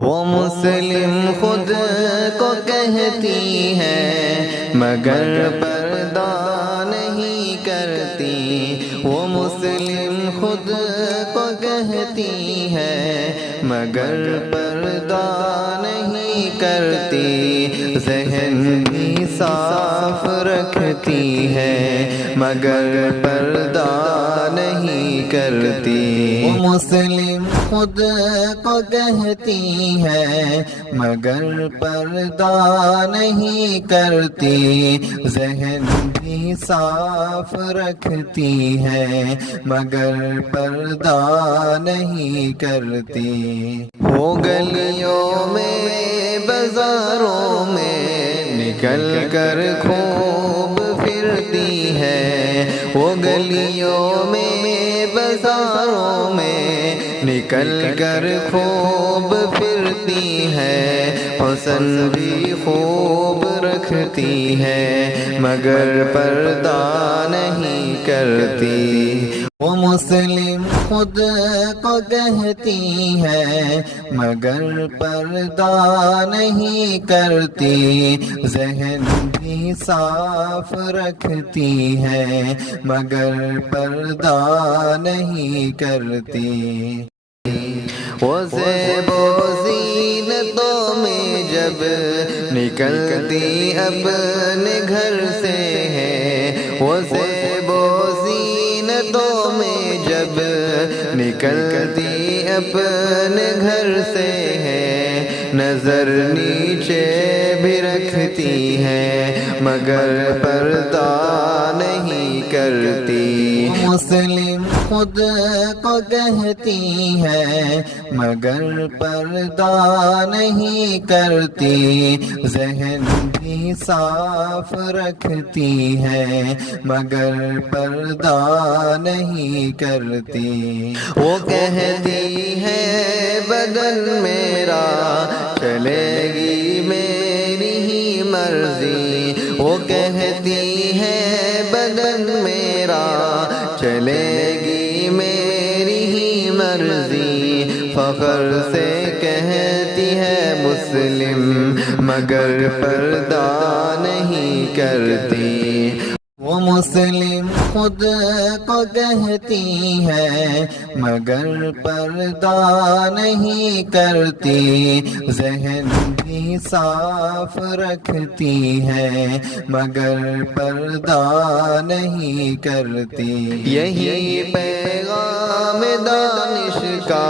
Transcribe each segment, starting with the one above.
وہ مسلم خود کو کہتی ہے مگر پردہ نہیں کرتی، وہ مسلم خود کو کہتی ہے مگر پردہ نہیں کرتی، ذہن بھی صاف رکھتی ہے مگر پردہ نہیں کرتی، وہ مسلم خود کو کہتی ہے مگر پردہ نہیں کرتی، ذہن بھی صاف رکھتی ہے مگر پردہ نہیں کرتی، وہ گلیوں میں بازاروں میں نکل کر خوب پھرتی ہے، وہ گلیوں میں بازاروں میں نکل کر خوب پھرتی ہے، حسن بھی خوب رکھتی ہے مگر پردہ نہیں کرتی، وہ مسلم خود کو کہتی ہے مگر پردہ نہیں کرتی، ذہن بھی صاف رکھتی ہے مگر پردہ نہیں کرتی، وہ زیب و زینتوں میں جب نکلتی اپنے گھر سے ہے، وہ زیب و زینتوں میں جب نکلتی اپنے گھر سے ہے، نظر نیچے بھی رکھتی ہے مگر پردہ نہیں کرتی، مسلم خود کو کہتی ہے مگر پردہ نہیں کرتی، ذہن بھی صاف رکھتی ہے مگر پردہ نہیں کرتی، وہ کہتی ہے بدن میرا چلے گی میری ہی مرضی، وہ کہتی ہے بدن میرا چلے گی میری ہی مرضی، فخر سے کہتی ہے مسلم مگر پردہ نہیں کرتی، وہ مسلم خود کو کہتی ہے مگر پردہ نہیں کرتی، ذہن بھی صاف رکھتی ہے مگر پردہ نہیں کرتی، یہی پیغام دانش کا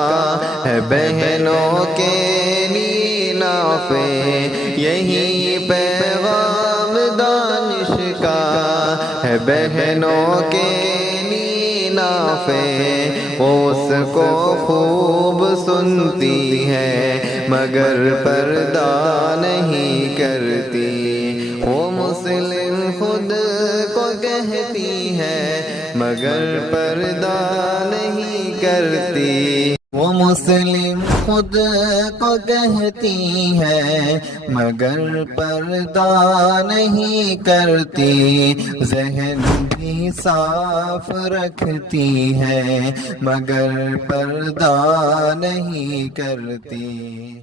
ہے بہنوں کے لیے نافع، یہی پیغام دانش کا ہے بہنوں کے لیے نافع، وہ اس کو خوب سنتی ہے مگر پردہ نہیں کرتی، وہ مسلم خود کو کہتی ہے مگر پردہ نہیں کرتی، وہ مسلم خود کو کہتی ہے مگر پردہ نہیں کرتی، ذہن بھی صاف رکھتی ہے مگر پردہ نہیں کرتی۔